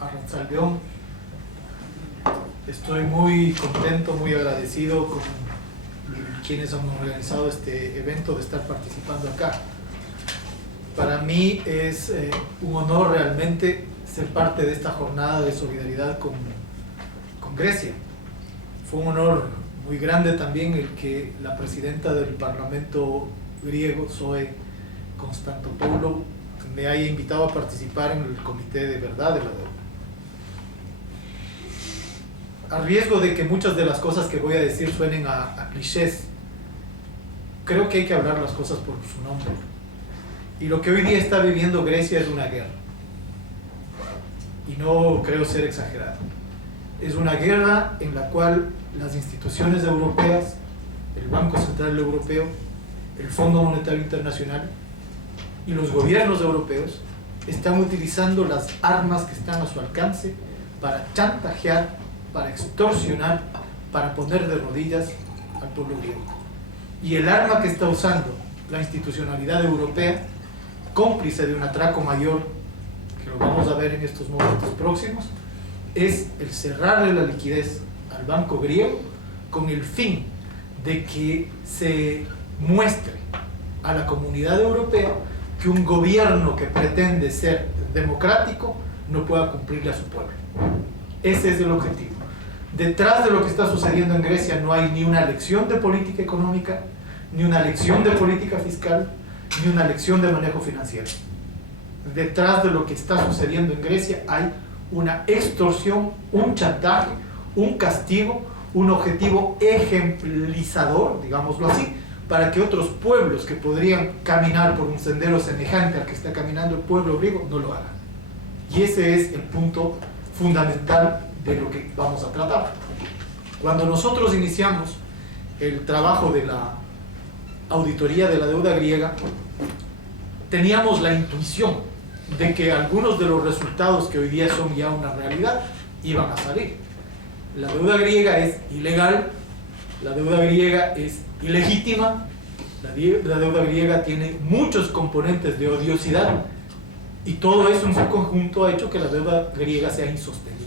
Arranzaldeón. Estoy muy contento, muy agradecido con quienes han organizado este evento de estar participando acá. Para mí es un honor realmente ser parte de esta jornada de solidaridad con Grecia. Fue un honor muy grande también el que la presidenta del Parlamento griego, Zoe Constantopoulou, me haya invitado a participar en el Comité de Verdad de la Deuda. A riesgo de que muchas de las cosas que voy a decir suenen a clichés, creo que hay que hablar las cosas por su nombre. Y lo que hoy día está viviendo Grecia es una guerra. Y no creo ser exagerado. Es una guerra en la cual las instituciones europeas, el Banco Central Europeo, el Fondo Monetario Internacional y los gobiernos europeos están utilizando las armas que están a su alcance para chantajear, para extorsionar, para poner de rodillas al pueblo griego. Y el arma que está usando la institucionalidad europea, cómplice de un atraco mayor, que lo vamos a ver en estos momentos próximos, es el cerrarle la liquidez al banco griego con el fin de que se muestre a la comunidad europea que un gobierno que pretende ser democrático no pueda cumplirle a su pueblo. Ese es el objetivo. Detrás de lo que está sucediendo en Grecia no hay ni una lección de política económica, ni una lección de política fiscal, ni una lección de manejo financiero. Detrás de lo que está sucediendo en Grecia hay una extorsión, un chantaje, un castigo, un objetivo ejemplizador, digámoslo así, para que otros pueblos que podrían caminar por un sendero semejante al que está caminando el pueblo griego no lo hagan. Y ese es el punto fundamental de lo que vamos a tratar. Cuando nosotros iniciamos el trabajo de la auditoría de la deuda griega, teníamos la intuición de que algunos de los resultados que hoy día son ya una realidad iban a salir. La deuda griega es ilegal, la deuda griega es ilegítima, la deuda griega tiene muchos componentes de odiosidad y todo eso en su conjunto ha hecho que la deuda griega sea insostenible.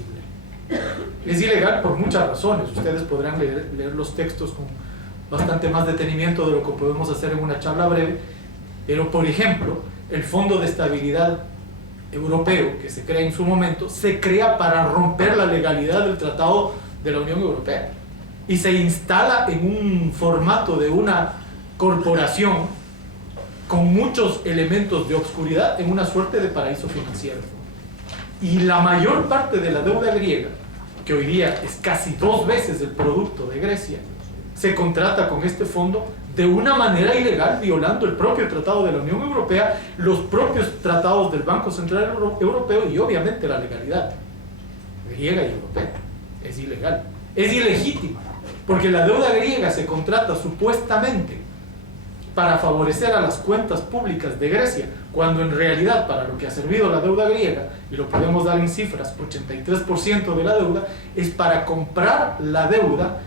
Es ilegal por muchas razones. Ustedes podrán leer los textos con bastante más detenimiento de lo que podemos hacer en una charla breve, pero por ejemplo, el Fondo de Estabilidad Europeo que se crea en su momento, se crea para romper la legalidad del Tratado de la Unión Europea y se instala en un formato de una corporación con muchos elementos de obscuridad en una suerte de paraíso financiero. Y la mayor parte de la deuda griega, que hoy día es casi 2 veces el producto de Grecia, se contrata con este fondo de una manera ilegal, violando el propio Tratado de la Unión Europea, los propios tratados del Banco Central Europeo y obviamente la legalidad griega y europea. Es ilegal, es ilegítima, porque la deuda griega se contrata supuestamente para favorecer a las cuentas públicas de Grecia, cuando en realidad para lo que ha servido la deuda griega, y lo podemos dar en cifras, 83% de la deuda, es para comprar la deuda,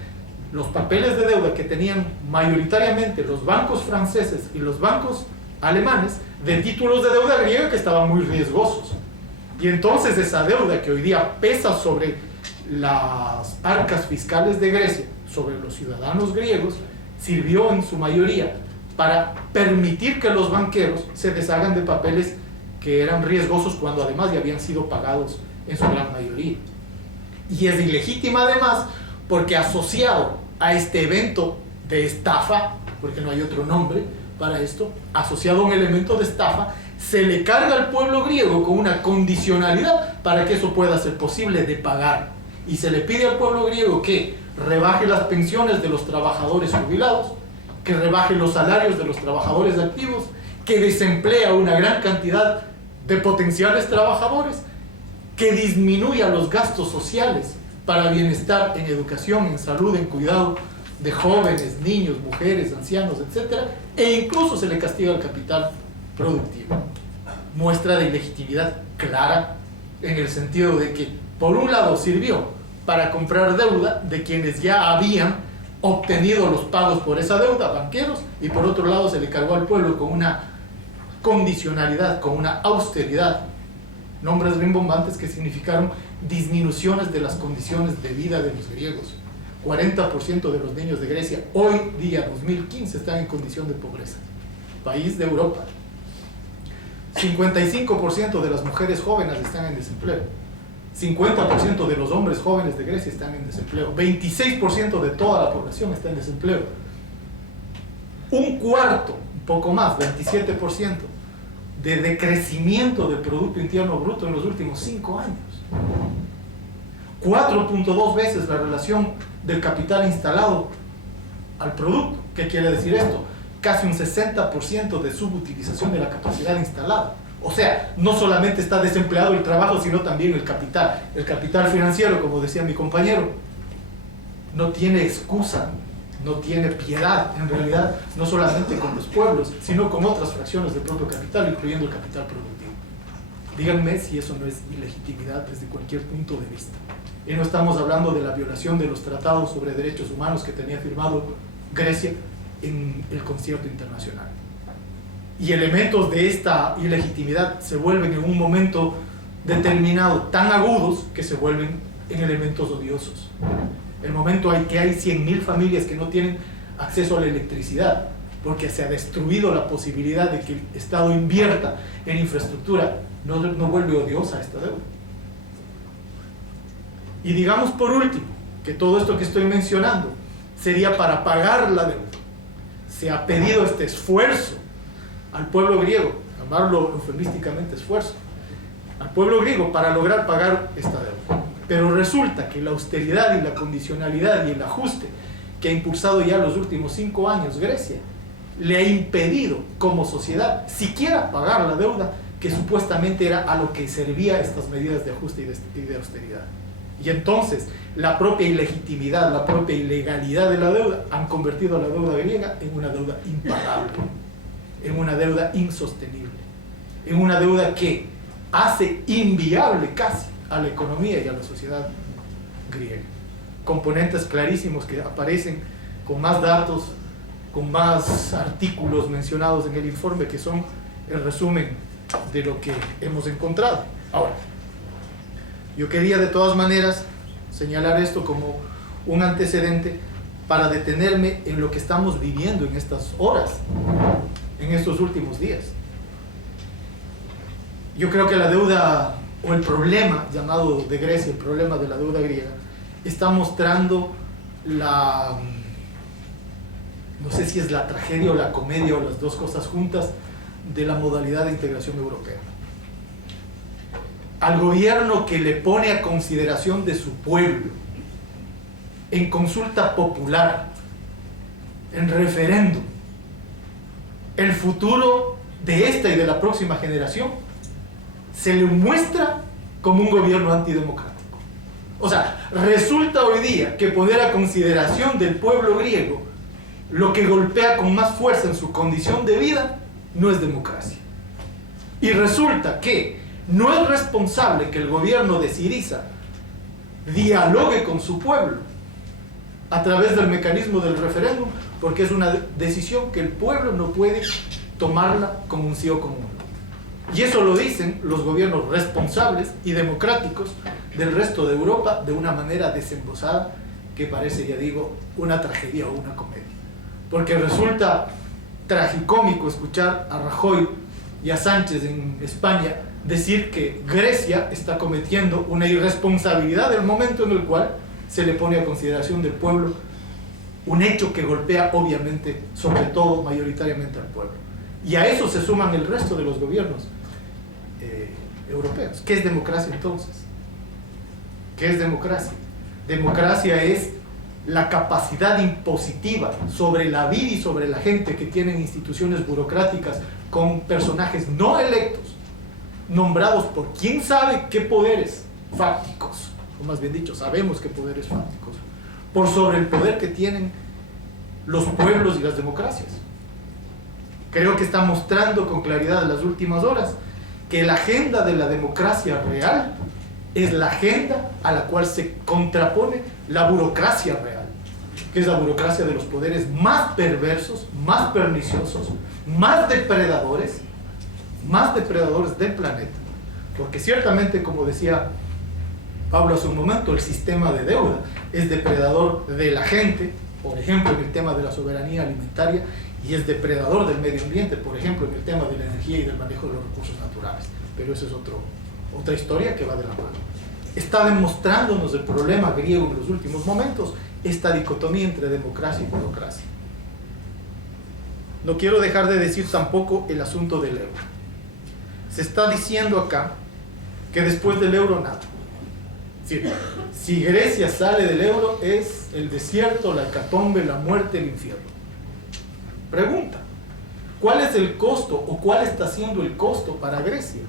los papeles de deuda que tenían mayoritariamente los bancos franceses y los bancos alemanes, de títulos de deuda griega que estaban muy riesgosos. Y entonces esa deuda que hoy día pesa sobre las arcas fiscales de Grecia, sobre los ciudadanos griegos, sirvió en su mayoría para permitir que los banqueros se deshagan de papeles que eran riesgosos cuando además ya habían sido pagados en su gran mayoría. Y es ilegítima además porque asociado a este evento de estafa, porque no hay otro nombre para esto, asociado a un elemento de estafa, se le carga al pueblo griego con una condicionalidad para que eso pueda ser posible de pagar. Y se le pide al pueblo griego que rebaje las pensiones de los trabajadores jubilados, que rebaje los salarios de los trabajadores activos, que desemplee a una gran cantidad de potenciales trabajadores, que disminuya los gastos sociales para bienestar en educación, en salud, en cuidado de jóvenes, niños, mujeres, ancianos, etc. E incluso se le castiga al capital productivo. Muestra de ilegitimidad clara en el sentido de que, por un lado, sirvió para comprar deuda de quienes ya habían obtenido los pagos por esa deuda, banqueros, y por otro lado se le cargó al pueblo con una condicionalidad, con una austeridad nombres rimbombantes que significaron disminuciones de las condiciones de vida de los griegos. 40% de los niños de Grecia, hoy día 2015, están en condición de pobreza. País de Europa. 55% de las mujeres jóvenes están en desempleo. 50% de los hombres jóvenes de Grecia están en desempleo. 26% de toda la población está en desempleo. Un cuarto, un poco más, 27%, de decrecimiento del Producto Interno Bruto en los últimos 5 años. 4.2 veces la relación del capital instalado al producto. ¿Qué quiere decir esto? Casi un 60% de subutilización de la capacidad instalada. O sea, no solamente está desempleado el trabajo, sino también el capital. El capital financiero, como decía mi compañero, no tiene excusa, no tiene piedad, en realidad, no solamente con los pueblos, sino con otras fracciones del propio capital, incluyendo el capital productivo. Díganme si eso no es ilegitimidad desde cualquier punto de vista. Y no estamos hablando de la violación de los tratados sobre derechos humanos que tenía firmado Grecia en el concierto internacional. Y elementos de esta ilegitimidad se vuelven en un momento determinado tan agudos que se vuelven en elementos odiosos. El momento en que hay 100.000 familias que no tienen acceso a la electricidad porque se ha destruido la posibilidad de que el Estado invierta en infraestructura, no vuelve odiosa esta deuda. Y digamos por último que todo esto que estoy mencionando sería para pagar la deuda. Se ha pedido este esfuerzo al pueblo griego, llamarlo eufemísticamente esfuerzo, al pueblo griego para lograr pagar esta deuda. Pero resulta que la austeridad y la condicionalidad y el ajuste que ha impulsado ya los últimos 5 años Grecia le ha impedido como sociedad siquiera pagar la deuda que supuestamente era a lo que servía estas medidas de ajuste y de austeridad. Y entonces la propia ilegitimidad, la propia ilegalidad de la deuda han convertido a la deuda griega en una deuda impagable, en una deuda insostenible, en una deuda que hace inviable casi a la economía y a la sociedad griega. Componentes clarísimos que aparecen con más datos, con más artículos mencionados en el informe, que son el resumen de lo que hemos encontrado. Ahora, yo quería de todas maneras señalar esto como un antecedente para detenerme en lo que estamos viviendo en estas horas, en estos últimos días. Yo creo que la deuda, o el problema llamado de Grecia, el problema de la deuda griega, está mostrando la, no sé si es la tragedia o la comedia o las dos cosas juntas, de la modalidad de integración europea. Al gobierno que le pone a consideración de su pueblo, en consulta popular, en referéndum, el futuro de esta y de la próxima generación, se le muestra como un gobierno antidemocrático. O sea, resulta hoy día que poner a consideración del pueblo griego lo que golpea con más fuerza en su condición de vida no es democracia. Y resulta que no es responsable que el gobierno de Syriza dialogue con su pueblo a través del mecanismo del referéndum, porque es una decisión que el pueblo no puede tomarla como un sí o como un no. Y eso lo dicen los gobiernos responsables y democráticos del resto de Europa de una manera desembosada que parece, ya digo, una tragedia o una comedia. Porque resulta tragicómico escuchar a Rajoy y a Sánchez en España decir que Grecia está cometiendo una irresponsabilidad del momento en el cual se le pone a consideración del pueblo un hecho que golpea obviamente, sobre todo, mayoritariamente al pueblo. Y a eso se suman el resto de los gobiernos europeos. ¿Qué es democracia entonces? ¿Qué es democracia? Democracia es la capacidad impositiva sobre la vida y sobre la gente que tienen instituciones burocráticas con personajes no electos, nombrados por quién sabe qué poderes fácticos, o más bien dicho, sabemos qué poderes fácticos, por sobre el poder que tienen los pueblos y las democracias. Creo que está mostrando con claridad en las últimas horas que la agenda de la democracia real es la agenda a la cual se contrapone la burocracia real, que es la burocracia de los poderes más perversos, más perniciosos, más depredadores del planeta, Porque ciertamente, como decía Pablo hace un momento, el sistema de deuda es depredador de la gente, por ejemplo, en el tema de la soberanía alimentaria, y es depredador del medio ambiente, por ejemplo, en el tema de la energía y del manejo de los recursos naturales. Pero eso es otra historia que va de la mano. Está demostrándonos el problema griego en los últimos momentos, esta dicotomía entre democracia y burocracia. No quiero dejar de decir tampoco el asunto del euro. Se está diciendo acá que después del euro nada. Si Grecia sale del euro es el desierto, la hecatombe, la muerte, el infierno. Pregunta, ¿cuál es el costo o cuál está siendo el costo para Grecia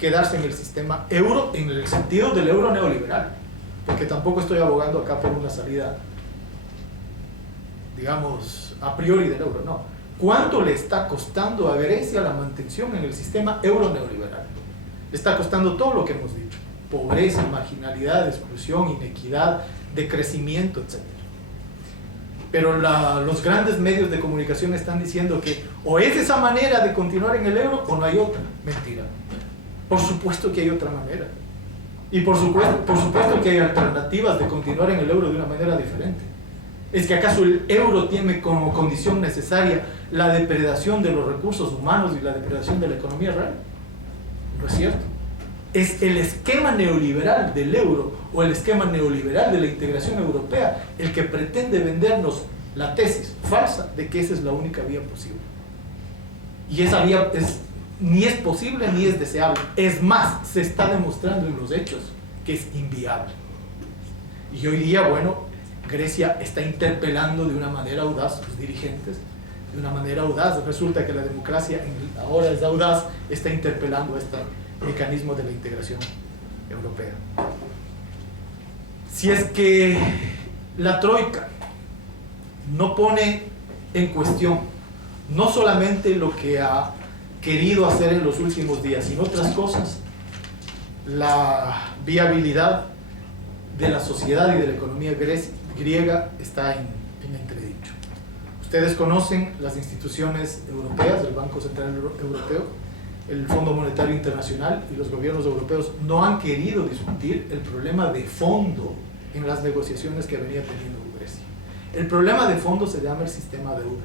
quedarse en el sistema euro en el sentido del euro neoliberal? Porque tampoco estoy abogando acá por una salida, digamos, a priori del euro, no. ¿Cuánto le está costando a Grecia la mantención en el sistema euro neoliberal? Le está costando todo lo que hemos dicho: pobreza, marginalidad, exclusión, inequidad, decrecimiento, etc. Pero los grandes medios de comunicación están diciendo que o es esa manera de continuar en el euro o no hay otra. Mentira. Por supuesto que hay otra manera. Y por supuesto que hay alternativas de continuar en el euro de una manera diferente. ¿Es que acaso el euro tiene como condición necesaria la depredación de los recursos humanos y la depredación de la economía real? No es cierto. Es el esquema neoliberal del euro o el esquema neoliberal de la integración europea el que pretende vendernos la tesis falsa de que esa es la única vía posible. Y esa vía ni es posible ni es deseable. Es más, se está demostrando en los hechos que es inviable. Y hoy día, bueno, Grecia está interpelando de una manera audaz a sus dirigentes, de una manera audaz. Resulta que la democracia ahora es audaz, está interpelando este mecanismo de la integración europea. Si es que la troika no pone en cuestión no solamente lo que ha querido hacer en los últimos días, sino otras cosas, la viabilidad de la sociedad y de la economía griega está en entredicho. Ustedes conocen las instituciones europeas, el Banco Central Europeo, el Fondo Monetario Internacional y los gobiernos europeos no han querido discutir el problema de fondo en las negociaciones que venía teniendo Grecia. El problema de fondo se llama el sistema deuda.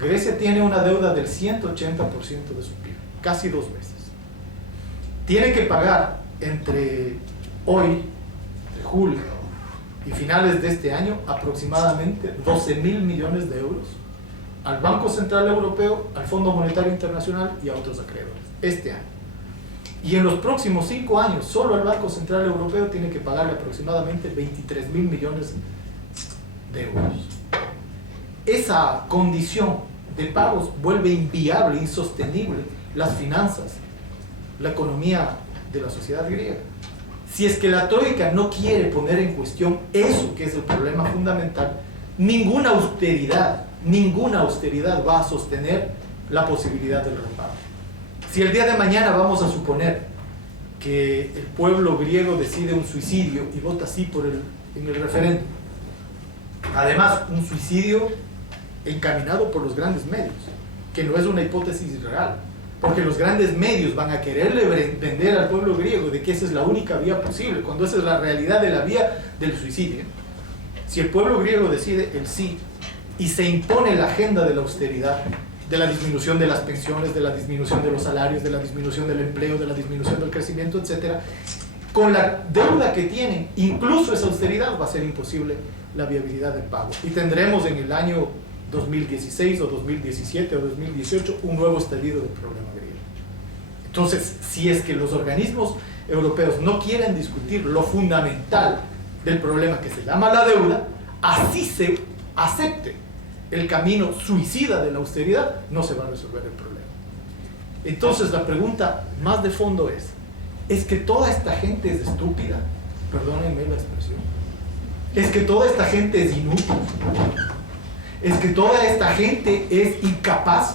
Grecia tiene una deuda del 180% de su PIB, casi 2 veces. Tiene que pagar entre hoy, entre julio y finales de este año, aproximadamente 12.000 millones de euros al Banco Central Europeo, al Fondo Monetario Internacional y a otros acreedores, este año. Y en los próximos 5 años, solo el Banco Central Europeo tiene que pagarle aproximadamente 23.000 millones de euros. Esa condición de pagos vuelve inviable, insostenible las finanzas, la economía de la sociedad griega. Si es que la troika no quiere poner en cuestión eso que es el problema fundamental, ninguna austeridad va a sostener la posibilidad del repago. Si el día de mañana vamos a suponer que el pueblo griego decide un suicidio y vota sí en el referéndum, además un suicidio encaminado por los grandes medios, que no es una hipótesis real, porque los grandes medios van a quererle vender al pueblo griego de que esa es la única vía posible, cuando esa es la realidad de la vía del suicidio. Si el pueblo griego decide el sí y se impone la agenda de la austeridad, de la disminución de las pensiones, de la disminución de los salarios, de la disminución del empleo, de la disminución del crecimiento, etc., con la deuda que tienen, incluso esa austeridad va a ser imposible la viabilidad del pago. Y tendremos en el año 2016 o 2017 o 2018 un nuevo estallido del problema griego. Entonces, si es que los organismos europeos no quieren discutir lo fundamental del problema que se llama la deuda, así se acepte el camino suicida de la austeridad, no se va a resolver el problema. Entonces la pregunta más de fondo ¿es que toda esta gente es estúpida? Perdónenme la expresión. ¿Es que toda esta gente es inútil? ¿Es que toda esta gente es incapaz?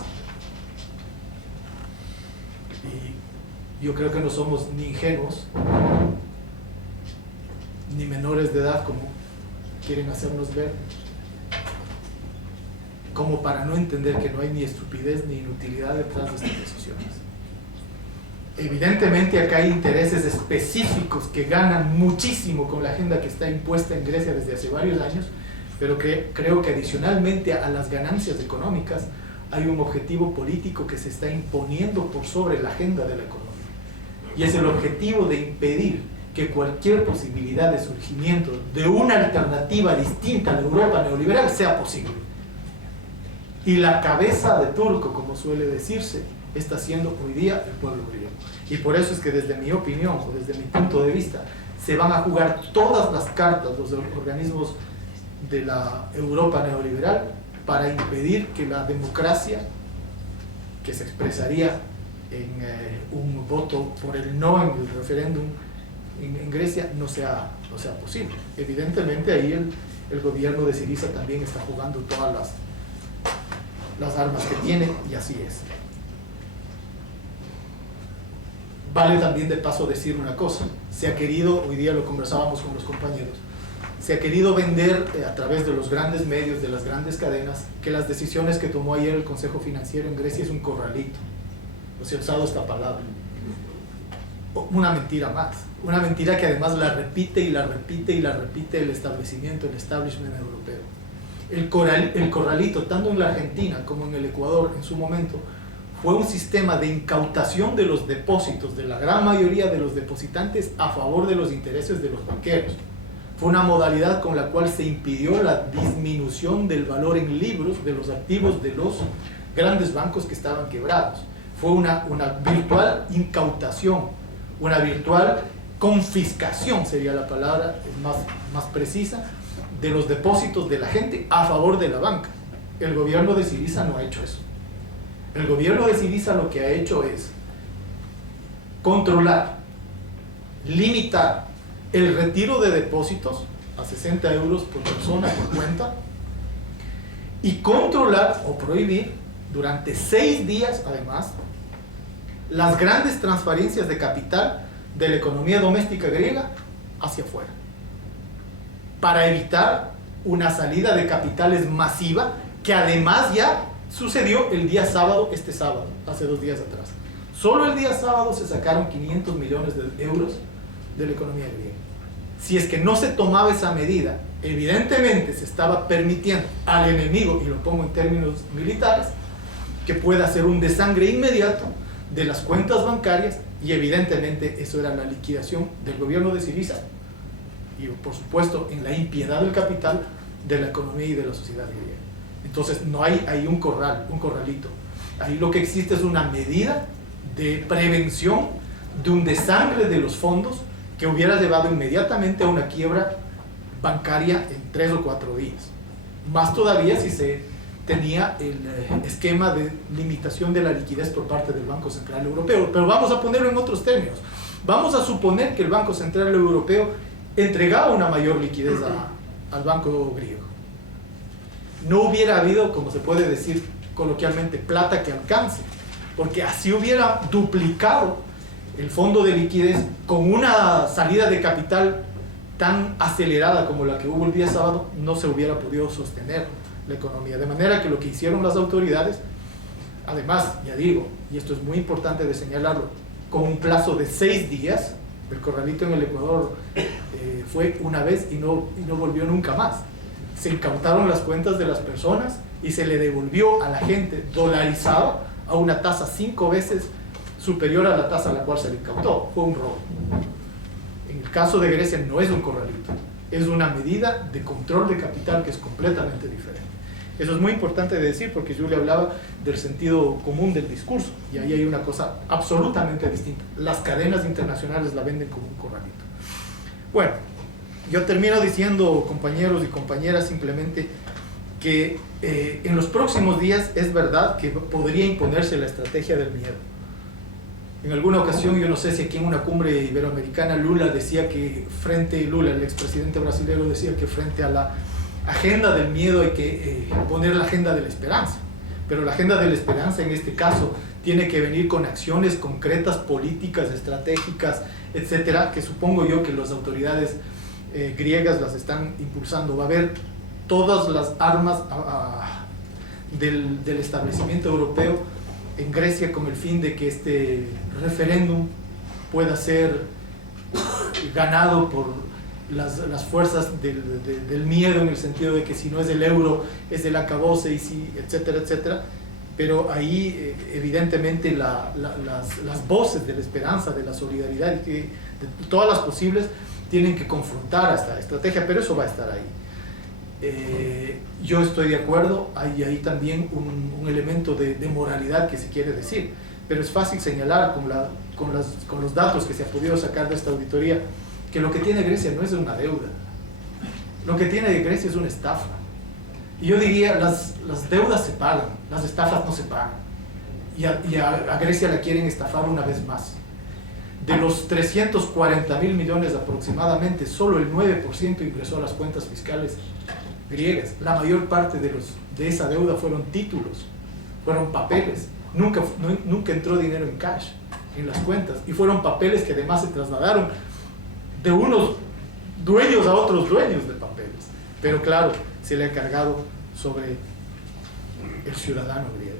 Y yo creo que no somos ni ingenuos, ni menores de edad como quieren hacernos ver, como para no entender que no hay ni estupidez ni inutilidad detrás de estas decisiones. Evidentemente acá hay intereses específicos que ganan muchísimo con la agenda que está impuesta en Grecia desde hace varios años, pero creo que adicionalmente a las ganancias económicas hay un objetivo político que se está imponiendo por sobre la agenda de la economía, y es el objetivo de impedir que cualquier posibilidad de surgimiento de una alternativa distinta a la Europa neoliberal sea posible. Y la cabeza de turco, como suele decirse, está siendo hoy día el pueblo griego. Y por eso es que desde mi opinión, o desde mi punto de vista, se van a jugar todas las cartas los organismos de la Europa neoliberal para impedir que la democracia, que se expresaría en un voto por el no en el referéndum en Grecia, no sea posible. Evidentemente ahí el gobierno de Syriza también está jugando todas las armas que tiene, y así es. Vale también de paso decir una cosa: se ha querido, hoy día lo conversábamos con los compañeros, se ha querido vender a través de los grandes medios, de las grandes cadenas, que las decisiones que tomó ayer el Consejo Financiero en Grecia es un corralito. No se ha usado esta palabra. Una mentira más, una mentira que además la repite y la repite y la repite el establishment europeo. El corralito, tanto en la Argentina como en el Ecuador en su momento, fue un sistema de incautación de los depósitos de la gran mayoría de los depositantes a favor de los intereses de los banqueros. Fue una modalidad con la cual se impidió la disminución del valor en libros de los activos de los grandes bancos que estaban quebrados. Fue una virtual incautación, una virtual confiscación, sería la palabra más precisa, de los depósitos de la gente a favor de la banca. El gobierno de Syriza no ha hecho eso. El gobierno de Syriza lo que ha hecho es controlar, limitar el retiro de depósitos a 60 euros por persona por cuenta, y controlar o prohibir durante 6 días además las grandes transferencias de capital de la economía doméstica griega hacia afuera, para evitar una salida de capitales masiva que además ya sucedió el día sábado, este sábado, hace 2 días atrás. Solo el día sábado se sacaron 500 millones de euros de la economía griega. Si es que no se tomaba esa medida, evidentemente se estaba permitiendo al enemigo, y lo pongo en términos militares, que pueda hacer un desangre inmediato de las cuentas bancarias, y evidentemente eso era la liquidación del gobierno de Syriza y por supuesto en la impiedad del capital, de la economía y de la sociedad griega. Entonces no hay ahí un corralito. Ahí lo que existe es una medida de prevención de un desangre de los fondos que hubiera llevado inmediatamente a una quiebra bancaria en 3 o 4 días. Más todavía si se tenía el esquema de limitación de la liquidez por parte del Banco Central Europeo. Pero vamos a ponerlo en otros términos. Vamos a suponer que el Banco Central Europeo entregaba una mayor liquidez al banco griego. No hubiera habido, como se puede decir coloquialmente, plata que alcance, porque así hubiera duplicado el fondo de liquidez con una salida de capital tan acelerada como la que hubo el día sábado. No se hubiera podido sostener la economía, de manera que lo que hicieron las autoridades, además, ya digo, y esto es muy importante de señalarlo, con un plazo de 6 días, el corralito en el Ecuador fue una vez y no volvió nunca más. Se incautaron las cuentas de las personas y se le devolvió a la gente dolarizado a una tasa 5 veces superior a la tasa a la cual se le incautó. Fue un robo. En el caso de Grecia no es un corralito, es una medida de control de capital que es completamente diferente. Eso es muy importante de decir, porque yo le hablaba del sentido común del discurso, y ahí hay una cosa absolutamente distinta. Las cadenas internacionales la venden como un corralito. Bueno, yo termino diciendo, compañeros y compañeras, simplemente que en los próximos días es verdad que podría imponerse la estrategia del miedo. En alguna ocasión, yo no sé si aquí en una cumbre iberoamericana, Lula, el expresidente brasileño, decía que frente a la agenda del miedo hay que poner la agenda de la esperanza. Pero la agenda de la esperanza en este caso tiene que venir con acciones concretas, políticas, estratégicas, etcétera, que supongo yo que las autoridades griegas las están impulsando. Va a haber todas las armas del establecimiento europeo en Grecia con el fin de que este referéndum pueda ser ganado por las fuerzas del miedo, en el sentido de que si no es el euro es el acabose, y si, etcétera, etcétera. Pero ahí evidentemente las voces de la esperanza, de la solidaridad, de todas las posibles, tienen que confrontar a esta estrategia, pero eso va a estar ahí. Yo estoy de acuerdo, hay ahí también un elemento de moralidad que se quiere decir, pero es fácil señalar con los datos que se ha podido sacar de esta auditoría que lo que tiene Grecia no es una deuda, lo que tiene Grecia es una estafa. Y yo diría, las deudas se pagan, las estafas no se pagan, y a Grecia la quieren estafar una vez más. De los 340.000 millones aproximadamente, solo el 9% ingresó a las cuentas fiscales griegas. La mayor parte de esa deuda fueron títulos, fueron papeles. Nunca entró dinero en cash en las cuentas, y fueron papeles que además se trasladaron de unos dueños a otros dueños de papeles. Pero claro, se le ha cargado sobre el ciudadano griego.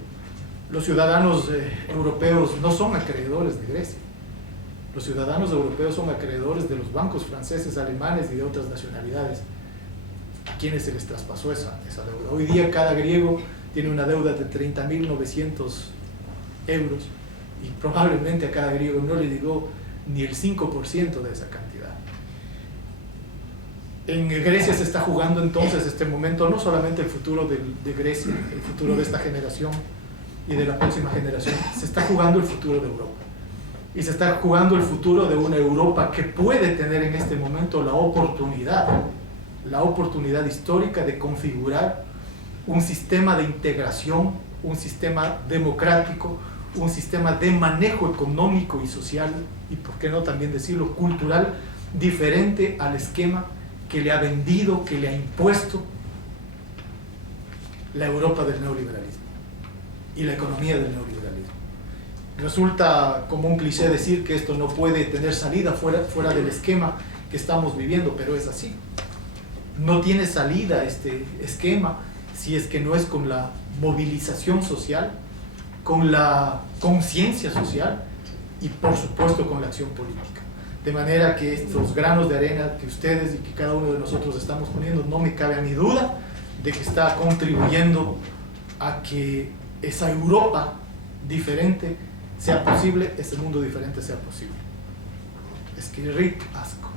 Los ciudadanos europeos no son acreedores de Grecia. Los ciudadanos europeos son acreedores de los bancos franceses, alemanes y de otras nacionalidades a quienes se les traspasó esa deuda. Hoy día cada griego tiene una deuda de 30.900 euros, y probablemente a cada griego no le llegó ni el 5% de esa cantidad. En Grecia se está jugando entonces este momento no solamente el futuro de Grecia, el futuro de esta generación y de la próxima generación, se está jugando el futuro de Europa. Y se está jugando el futuro de una Europa que puede tener en este momento la oportunidad histórica de configurar un sistema de integración, un sistema democrático, un sistema de manejo económico y social, y por qué no también decirlo cultural, diferente al esquema que le ha vendido, que le ha impuesto la Europa del neoliberalismo y la economía del neoliberalismo. Resulta como un cliché decir que esto no puede tener salida fuera del esquema que estamos viviendo, pero es así. No tiene salida este esquema si es que no es con la movilización social, con la conciencia social y por supuesto con la acción política. De manera que estos granos de arena que ustedes y que cada uno de nosotros estamos poniendo, no me cabe ni duda de que está contribuyendo a que esa Europa diferente sea posible, ese mundo diferente sea posible. Es que rico asco.